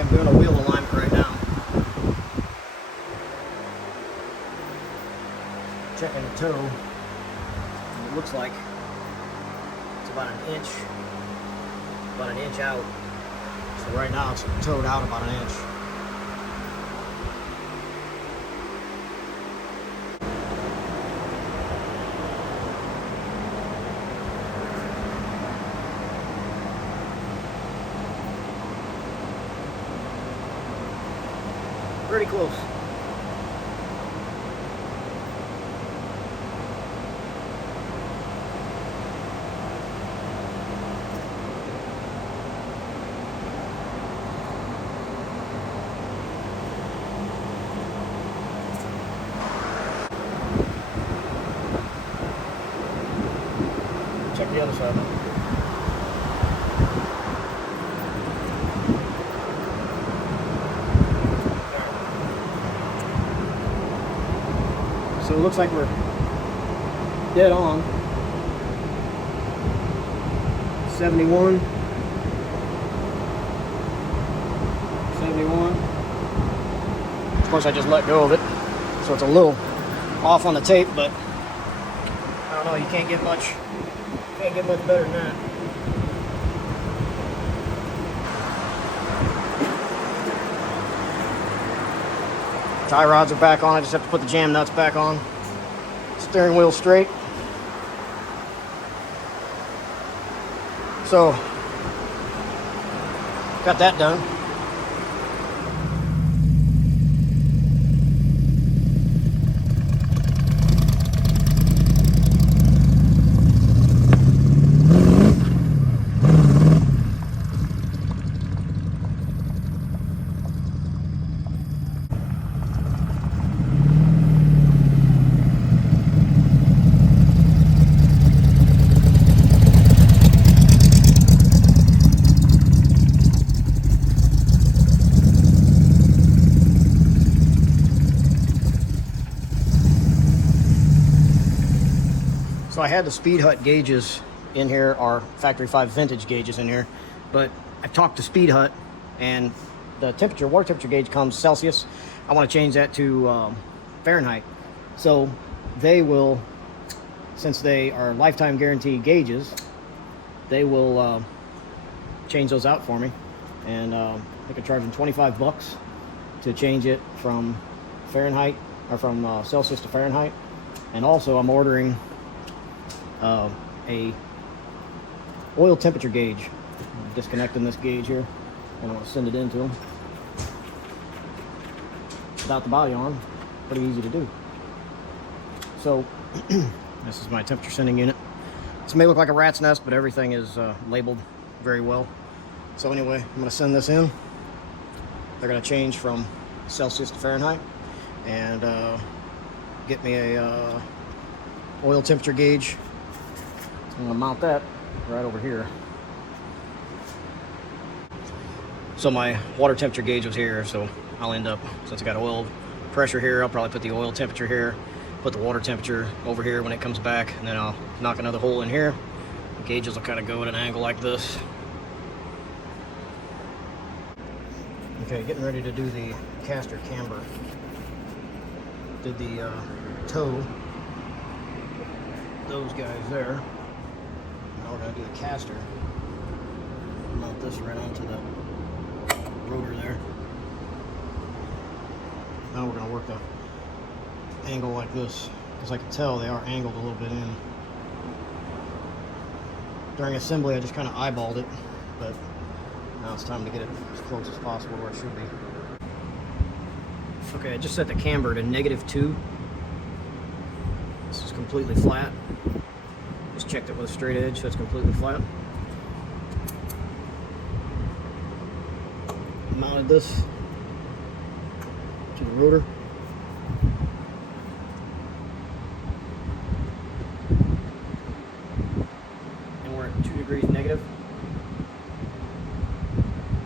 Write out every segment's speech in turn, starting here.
I'm doing a wheel alignment right now. Checking the toe. It looks like it's about an inch out. So right now it's towed out about an inch. Pretty close. Check the other side now. So it looks like we're dead on. 71. 71. Of course, I just let go of it, so it's a little off on the tape, but I don't know, you can't get much better than that. Tie rods are back on. I just have to put the jam nuts back on. Steering wheel straight. So, got that done. So I had the Speed Hut gauges in here, our Factory 5 vintage gauges in here, but I talked to Speed Hut and the water temperature gauge comes Celsius. I want to change that to Fahrenheit. So they will, since they are lifetime guarantee gauges, they will change those out for me. And I think I charge them 25 bucks to change it from Fahrenheit, or from Celsius to Fahrenheit. And also I'm ordering a oil temperature gauge. I'm disconnecting this gauge here, and I'm going to send it in to them without the body on. Pretty easy to do. So this is my temperature sending unit. This may look like a rat's nest, but everything is labeled very well. So anyway, I'm going to send this in. They're going to change from Celsius to Fahrenheit and get me a oil temperature gauge. I'm going to mount that right over here. So my water temperature gauge was here, so I'll end up, since I got oil pressure here, I'll probably put the oil temperature here, put the water temperature over here when it comes back, and then I'll knock another hole in here. The gauges will kind of go at an angle like this. Okay, getting ready to do the caster camber. Did the toe, those guys there. Now we're going to do the caster. Mount this right onto the rotor there. Now we're going to work the angle like this. As I can tell, they are angled a little bit in. During assembly, I just kind of eyeballed it, but now it's time to get it as close as possible where it should be. Okay, I just set the camber to -2. This is completely flat. Just checked it with a straight edge, so it's completely flat. Mounted this to the rotor. And we're at 2 degrees negative.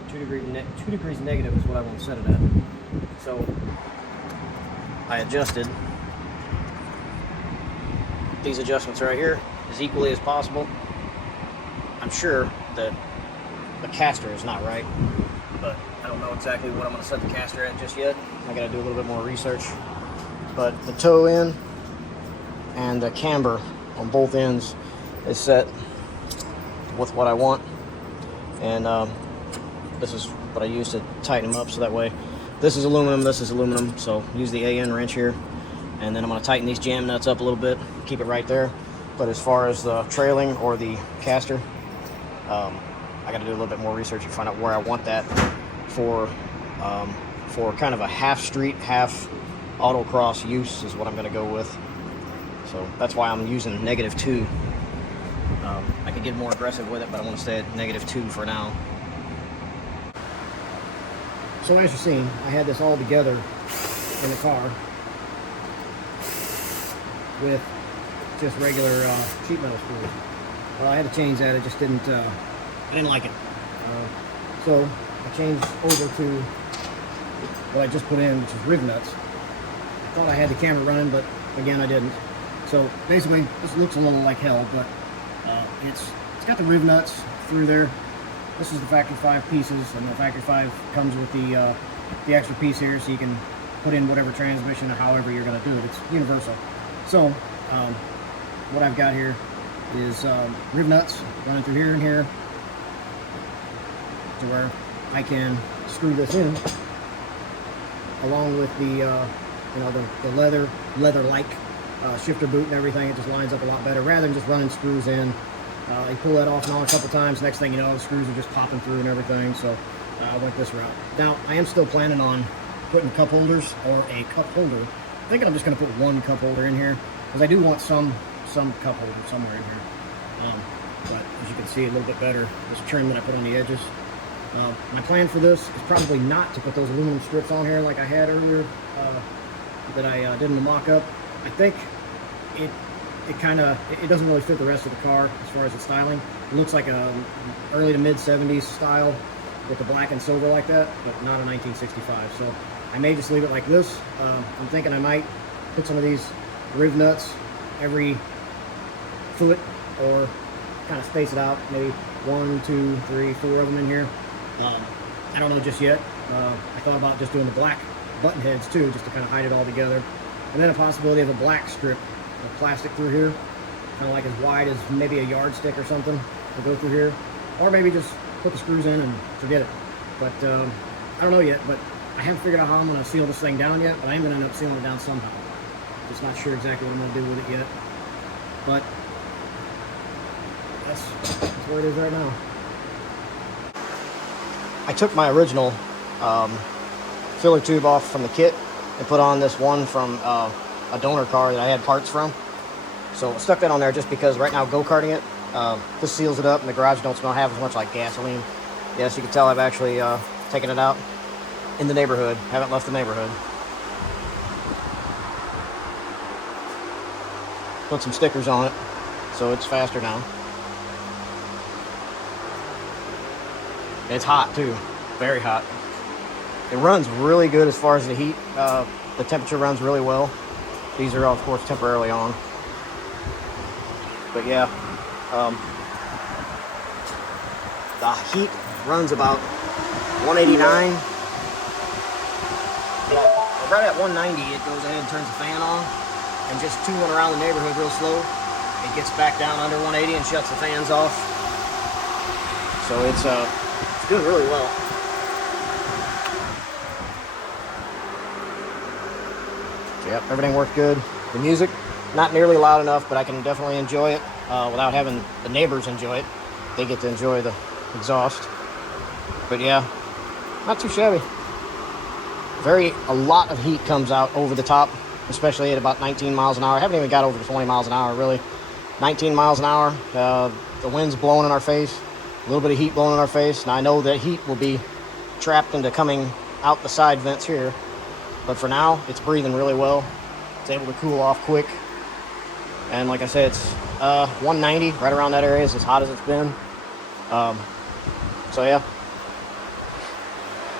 2 degrees negative is what I want to set it at. So I adjusted these adjustments right here as equally as possible. I'm sure that the caster is not right, but I don't know exactly what I'm going to set the caster at just yet. I got to do a little bit more research. But the toe end and the camber on both ends is set with what I want. And this is what I use to tighten them up, so that way this is aluminum, so use the AN wrench here. And then I'm going to tighten these jam nuts up a little bit, keep it right there. But as far as the trailing or the caster, I got to do a little bit more research and find out where I want that for kind of a half street, half autocross use is what I'm going to go with. So that's why I'm using -2. I could get more aggressive with it, but I want to stay at -2 for now. So as you've seen, I had this all together in the car with just regular sheet metal screws. Well, I had to change that. I just didn't. I didn't like it. So I changed over to what I just put in, which is riv nuts. I thought I had the camera running, but again, I didn't. So basically, this looks a little like hell, but it's got the riv nuts through there. This is the factory 5 pieces, and the factory 5 comes with the extra piece here, so you can put in whatever transmission or however you're going to do it. It's universal. So what I've got here is riv nuts running through here and here to where I can screw this in, along with the the leather-like shifter boot and everything. It just lines up a lot better rather than just running screws in. You pull that off and on a couple times, next thing you know, the screws are just popping through and everything. So I went this route. Now I am still planning on putting cup holders or a cup holder. I'm thinking I'm just going to put one cup holder in here because I do want some cup holder somewhere in here. But as you can see a little bit better, this trim that I put on the edges. My plan for this is probably not to put those aluminum strips on here like I had earlier that I did in the mock-up. I think it doesn't really fit the rest of the car as far as its styling. It looks like a early to mid 70s style with the black and silver like that, but not a 1965. So I may just leave it like this. I'm thinking I might put some of these riv nuts every foot, or kind of space it out, maybe 1, 2, 3, 4 of them in here. I don't know just yet. I thought about just doing the black button heads too, just to kind of hide it all together. And then a possibility of a black strip of plastic through here, kind of like as wide as maybe a yardstick or something to go through here. Or maybe just put the screws in and forget it. But I don't know yet, but I haven't figured out how I'm going to seal this thing down yet, but I am going to end up sealing it down somehow. Just not sure exactly what I'm going to do with it yet. But that's where it is right now. I took my original filler tube off from the kit and put on this one from a donor car that I had parts from. So I stuck that on there just because right now go-karting it, this seals it up and the garage don't smell half as much like gasoline. Yes, you can tell I've actually taken it out in the neighborhood. Haven't left the neighborhood. Put some stickers on it so it's faster now. It's hot too, very hot. It runs really good as far as the heat. The temperature runs really well. These are of course temporarily on. But yeah, the heat runs about 189. Yeah, right at 190 it goes ahead and turns the fan on and just tooling around the neighborhood real slow. It gets back down under 180 and shuts the fans off. So it's doing really well. So yep, everything worked good. The music, not nearly loud enough, but I can definitely enjoy it without having the neighbors enjoy it. They get to enjoy the exhaust. But yeah, not too shabby. A lot of heat comes out over the top, especially at about 19 miles an hour. I haven't even got over to 20 miles an hour, really. 19 miles an hour, the wind's blowing in our face. A little bit of heat blowing in our face. Now I know that heat will be trapped into coming out the side vents here, but for now it's breathing really well. It's able to cool off quick, and like I said, it's 190 right around that area. It's as hot as it's been. So yeah,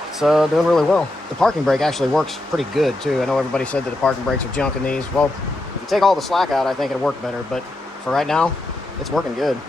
it's doing really well. The parking brake actually works pretty good too. I know everybody said that the parking brakes are junk in these. Well, if you take all the slack out, I think it'll work better, but for right now it's working good.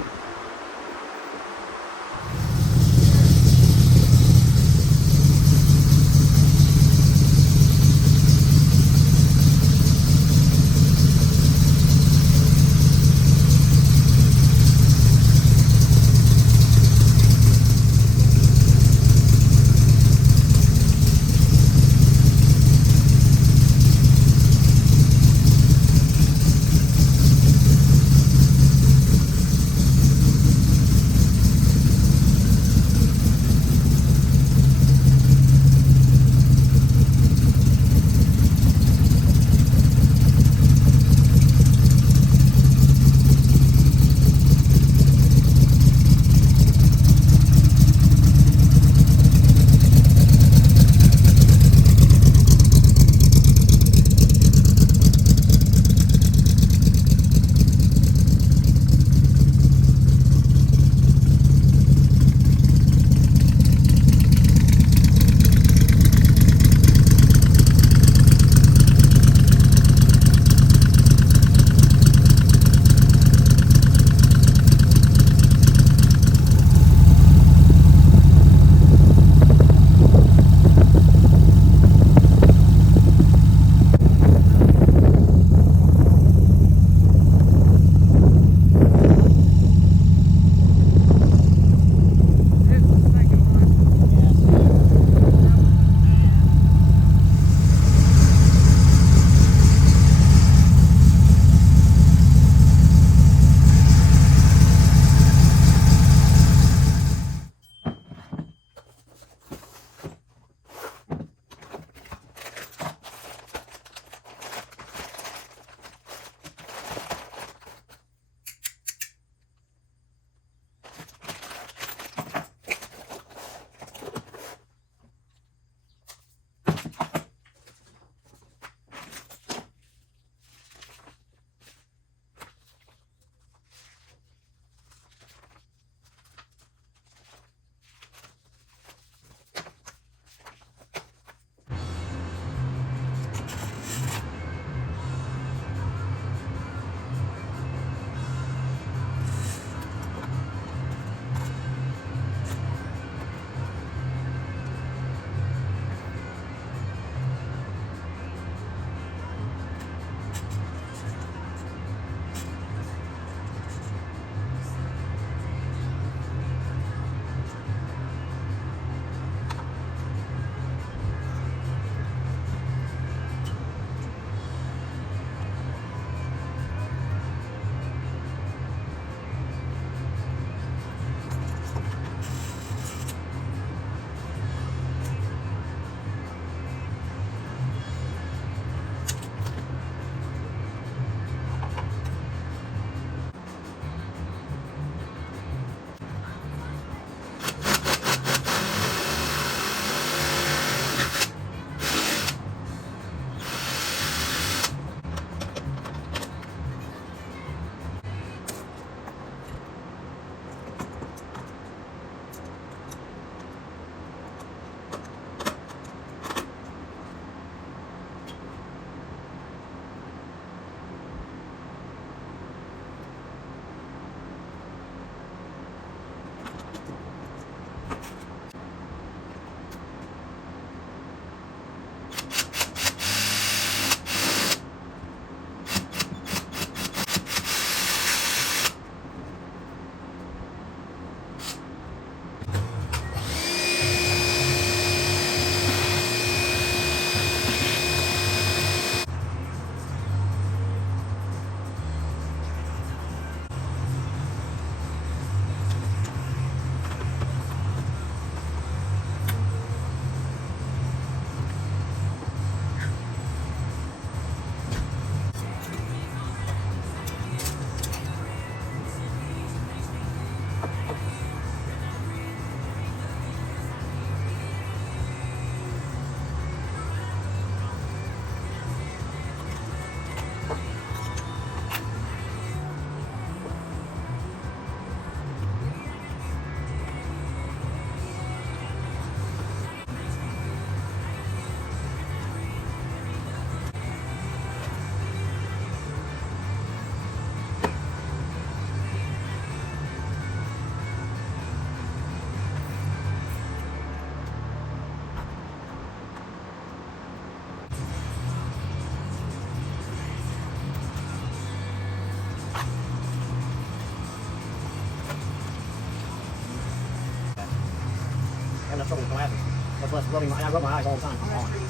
have enough trouble with glasses. Much less rubbing my, I rub my eyes all the time. Come on. Come on.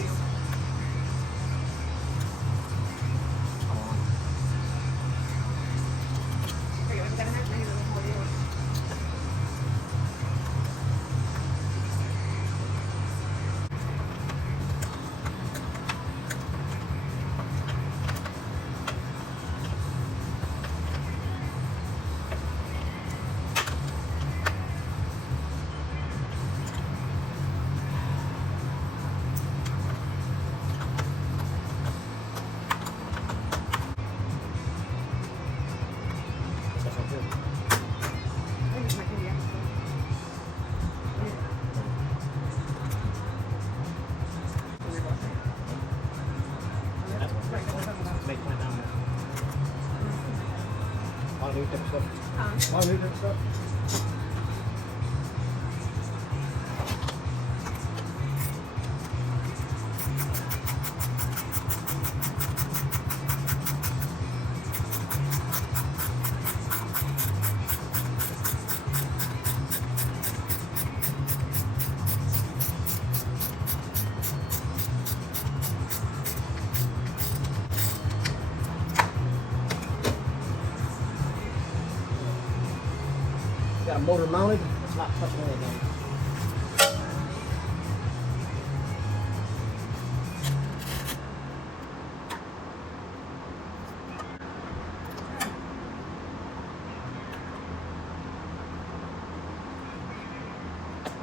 Got a motor mounted, it's not touching anything.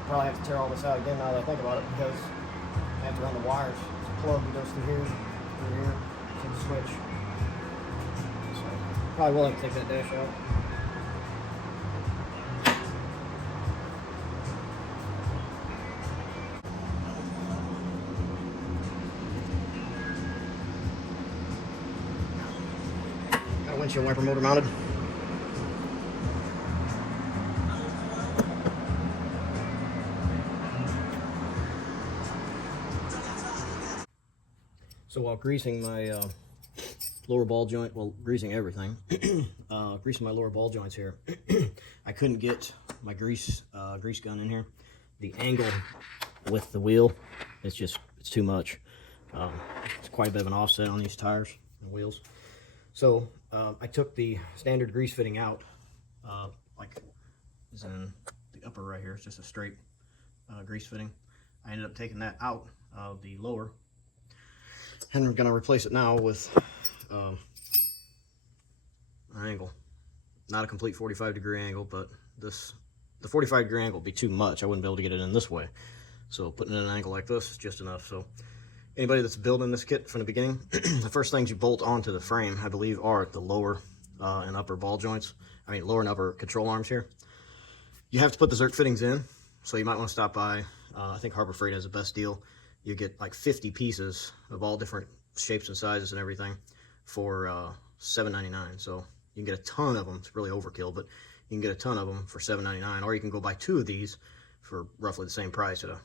Probably have to tear all this out again now that I think about it, because I have to run the wires. It's a plug that goes through here, to the switch. So probably will have to take that dash out. Got a windshield wiper motor mounted. So while greasing my lower ball joint, well, greasing everything, greasing my lower ball joints here, I couldn't get my grease gun in here. The angle with the wheel, it's too much. It's quite a bit of an offset on these tires and wheels. So I took the standard grease fitting out, like is in the upper right here. It's just a straight grease fitting. I ended up taking that out of the lower, and we're going to replace it now with an angle. Not a complete 45-degree angle, but the 45-degree angle would be too much. I wouldn't be able to get it in this way. So putting in an angle like this is just enough. So anybody that's building this kit from the beginning, the first things you bolt onto the frame, I believe, are the lower and upper ball joints. I mean, lower and upper control arms here. You have to put the Zerk fittings in, so you might want to stop by. I think Harbor Freight has the best deal. You get like 50 pieces of all different shapes and sizes and everything for $7.99. So you can get a ton of them. It's really overkill, but you can get a ton of them for $7.99. Or you can go buy 2 of these for roughly the same price at a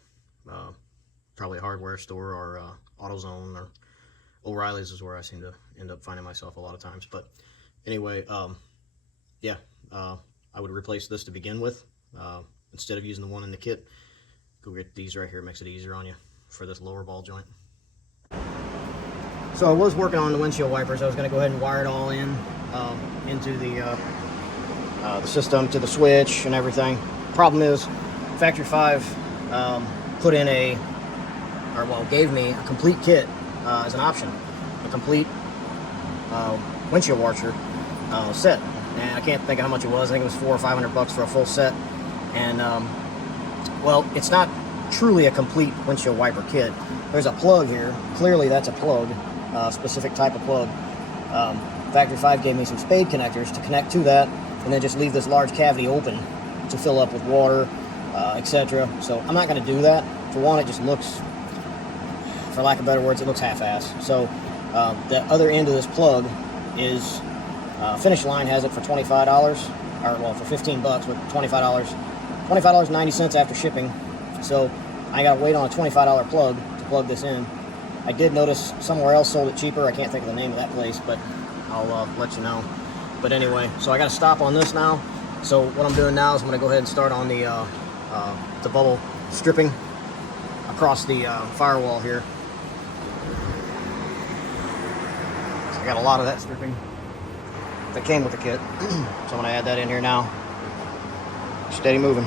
probably a hardware store or AutoZone, or O'Reilly's is where I seem to end up finding myself a lot of times. But anyway, yeah, I would replace this to begin with. Instead of using the one in the kit, go get these right here. It makes it easier on you for this lower ball joint. So I was working on the windshield wipers. I was going to go ahead and wire it all in into the system, to the switch and everything. Problem is, Factory 5 put in gave me a complete kit as an option, a complete windshield washer set, and I can't think of how much it was. I think it was $400 or $500 for a full set. And well, it's not truly a complete windshield wiper kit. There's a plug here. Clearly that's a plug, specific type of plug. Factory 5 gave me some spade connectors to connect to that, and then just leave this large cavity open to fill up with water, etc. So I'm not going to do that. For one, it just looks, for lack of better words, it looks half-assed. So the other end of this plug is, Finish Line has it for $25, or well, for $15 with $25.90 after shipping. So I gotta wait on a $25 plug to plug this in. I did notice somewhere else sold it cheaper. I can't think of the name of that place, but I'll let you know. But anyway, so I gotta stop on this now. So what I'm doing now is I'm gonna go ahead and start on the the bubble stripping across the firewall here. So I got a lot of that stripping that came with the kit. So I'm going to add that in here now. Steady moving.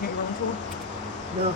Can't you run forward? No.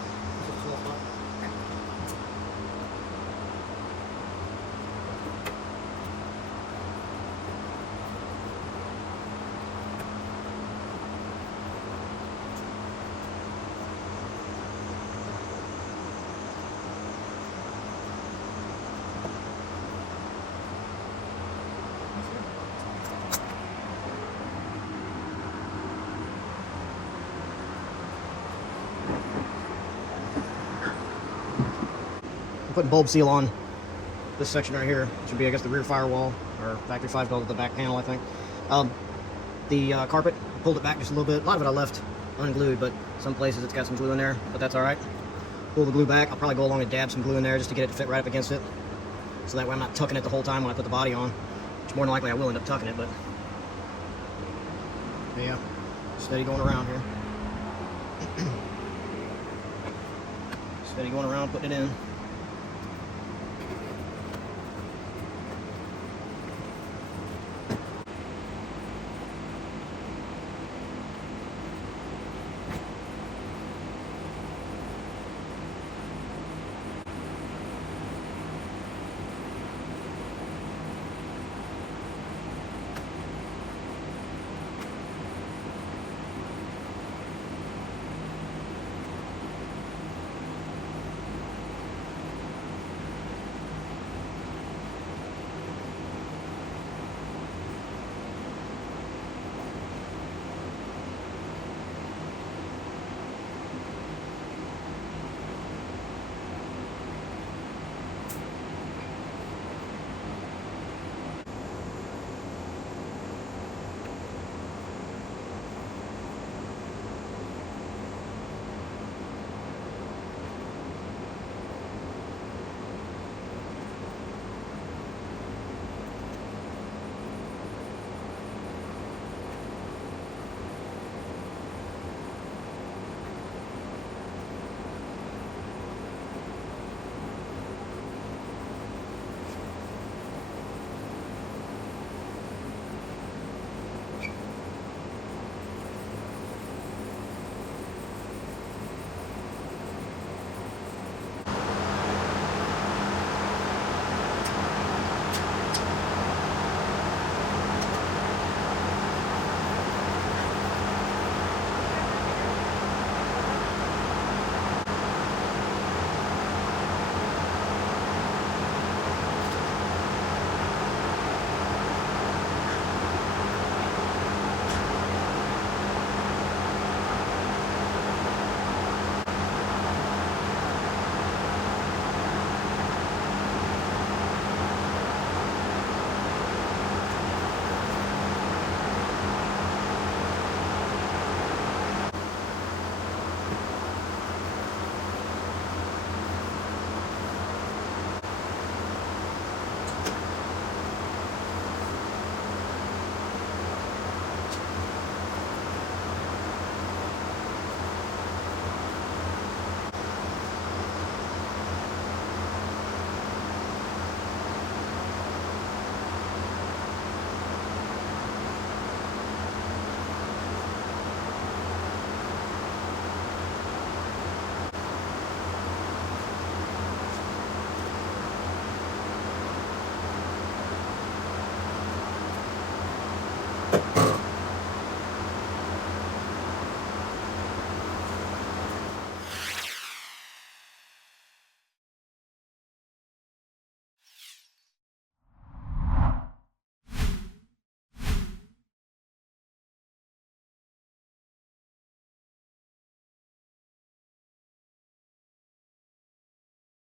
I'm putting bulb seal on this section right here. It should be, I guess, the rear firewall, or factory 5 calls it the back panel, I think. The carpet, pulled it back just a little bit. A lot of it I left unglued, but some places it's got some glue in there, but that's all right. Pull the glue back. I'll probably go along and dab some glue in there just to get it to fit right up against it. So that way I'm not tucking it the whole time when I put the body on. Which more than likely I will end up tucking it, but yeah, steady going around here. Steady going around, putting it in.